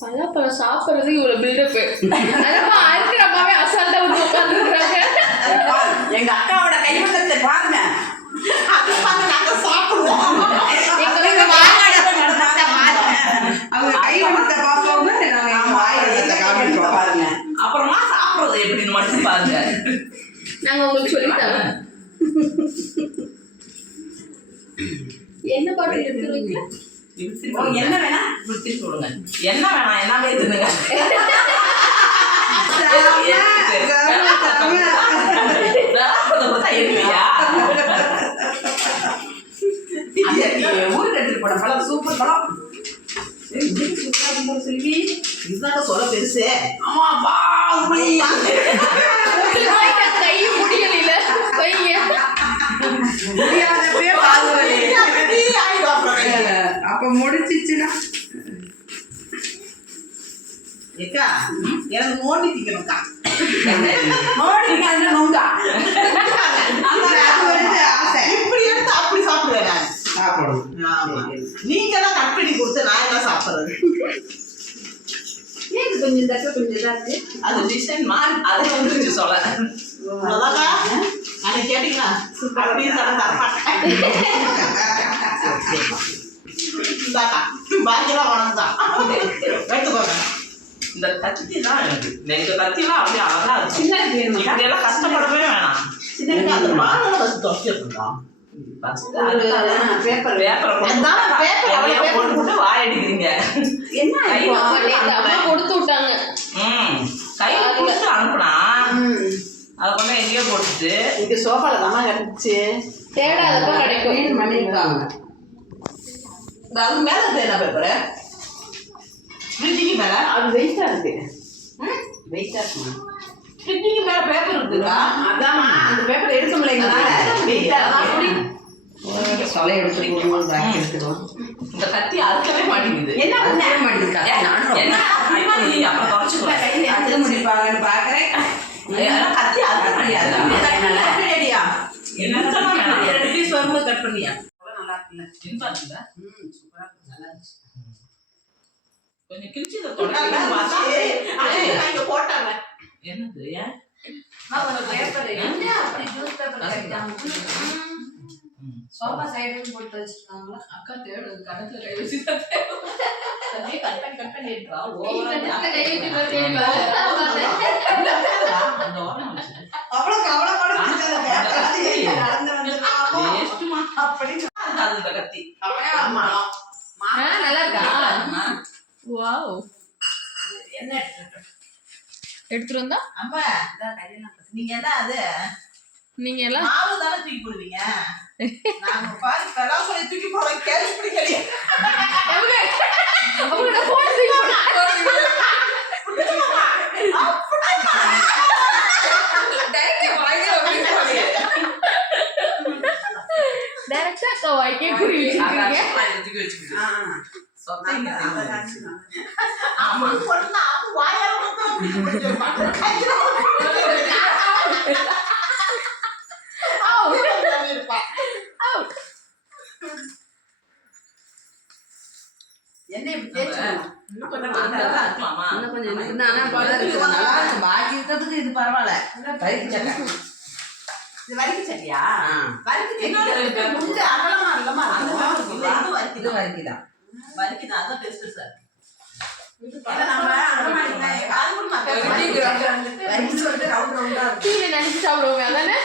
பழம் சாப்பிடுறது இவ்வளவு பில்டப். அதப்பா அறுக்கிற அம்மாவே அசால்ட்டா வந்து உட்காந்துருக்காங்க. எங்க அக்காவோட கைவண்ணத்தை பாருங்க. அது பாருங்க, நாங்க சாப்பிடுவோம். எங்களுக்கு வாங்காட அவங்க கைவண்ணத்தை பார்ப்போங்க. நாங்க வாயில காமிப்போம் பாருங்க. அப்புறமா சாப்பிடுறது எப்படின்னு மட்டும் பாருங்க. நாங்க உங்களுக்கு சொல்லித்தரோம். என்ன பாட்டு எடுத்துருவீங்க? என்ன வேணா திருப்பி சொல்லுங்க. என்ன வேணாம் எல்லாமே தின்னுங்க. ஊருக்கு எடுத்துட்டு போன பழம் சூப்பர் பழம். செல்வி இதுதான் சொல்ல பெருசு. ஆமா கை முடியல அப்ப முடிச்சிச்சுன்னா ஏக்கா எனக்கு மோடி திக்கணும்க்கா. மோடி நோங்கா ஆசை. இப்படி எடுத்து அப்படி சாப்பிடுவேன் நான். சாப்பிடுவோம். நீங்க தான் கட் பண்ணி கொடுத்து நான் என்ன சாப்பிடுறது? கொஞ்சம் தக்க கொஞ்சம் இதா இருக்கு. அது டிசைன் மாறி அது வந்துருச்சு சொல்ல. அதாக்கா அதை கேட்டீங்களா? அப்படின்னு சொல்ல தரமாட்டேன். இந்தாக்கா பாக்கியெல்லாம் வணங்குதான் எடுத்துக்கோங்க. இந்த கத்தி தான் எனக்கு இந்த கத்திலாம் அப்படியே அழகா இருக்கு. சின்ன இப்படியெல்லாம் கஷ்டப்படவே வேணாம். சின்ன அந்த மாதம் ஃபஸ்ட் தொடச்சி எடுத்துக்கலாம். வாய் அடிக்கிறீங்க. கொடுத்து விட்டாங்க. கையில கொடுத்து அனுப்புனா அதை கொண்டு எங்கேயோ போட்டுட்டு இது சோஃபால தானே கிடைச்சு தேடாதப்ப கிடைக்கும் பண்ணிருக்காங்க. அது மேல என்ன பேப்பரு ஃப்ரிட்ஜுக்கு மேல அது வெயிட்டா இருக்கு. வெயிட்டா இருக்குமா? ஃப்ரிட்ஜுக்கு மேல பேப்பர் இருக்குதா? அதான் அந்த பேப்பர் எடுக்க முடியல. வெயிட்டா இருக்கு. சொலை எடுத்துருவோம். இந்த கத்தி அறுக்கவே மாட்டேங்குது. என்ன பண்ண மாட்டேங்குது? அப்புறம் தொடச்சுக்கலாம். கையில அறுக்க முடிப்பாங்கன்னு பாக்குறேன். கத்தி அறுக்க முடியாது. என்ன பீஸ் வரும்போது கட் பண்ணியா? நல்லா இருக்குல்ல? இன்பா இருக்குல்ல? சூப்பரா இருக்கு. நல்லா இருந்துச்சு. கொஞ்சம் கிழிச்சு இதை தொடங்க போட்டாங்க. என்னது ஏன் பேப்பர் என்ன அப்படி ஜூஸ் பேப்பர் சோஃபா சைடுன்னு போட்டு வச்சிருக்காங்களா? அக்கா தேடு கணத்துல கை வச்சு கட் பண்ணி இருக்கா? நல்லா இருக்கா? வாவ் என்ன எடுத்துட்டு வந்தா அம்மா நீங்க என்ன அது நீங்க எல்லாம் மாவு தானே தூக்கி போடுவீங்க. நாங்க பாரு பெலாம் சொல்லி தூக்கி போடுறோம். கேள்வி பிடிக்கலையே அவங்களோட போன் தூக்கி டைரக்டா அக்கா வாய்க்கே குறி வச்சிருக்கீங்க. பாக்கி இருக்கிறதுக்கு இது பரவாயில்ல. வரிக்கு சட்டியா? அகலமா இல்லமா? இது வரிக்குதான். வரிக்குதான். அதான் டேஸ்ட் சார். நினைச்சு சாப்பிடுவோம் அதானே.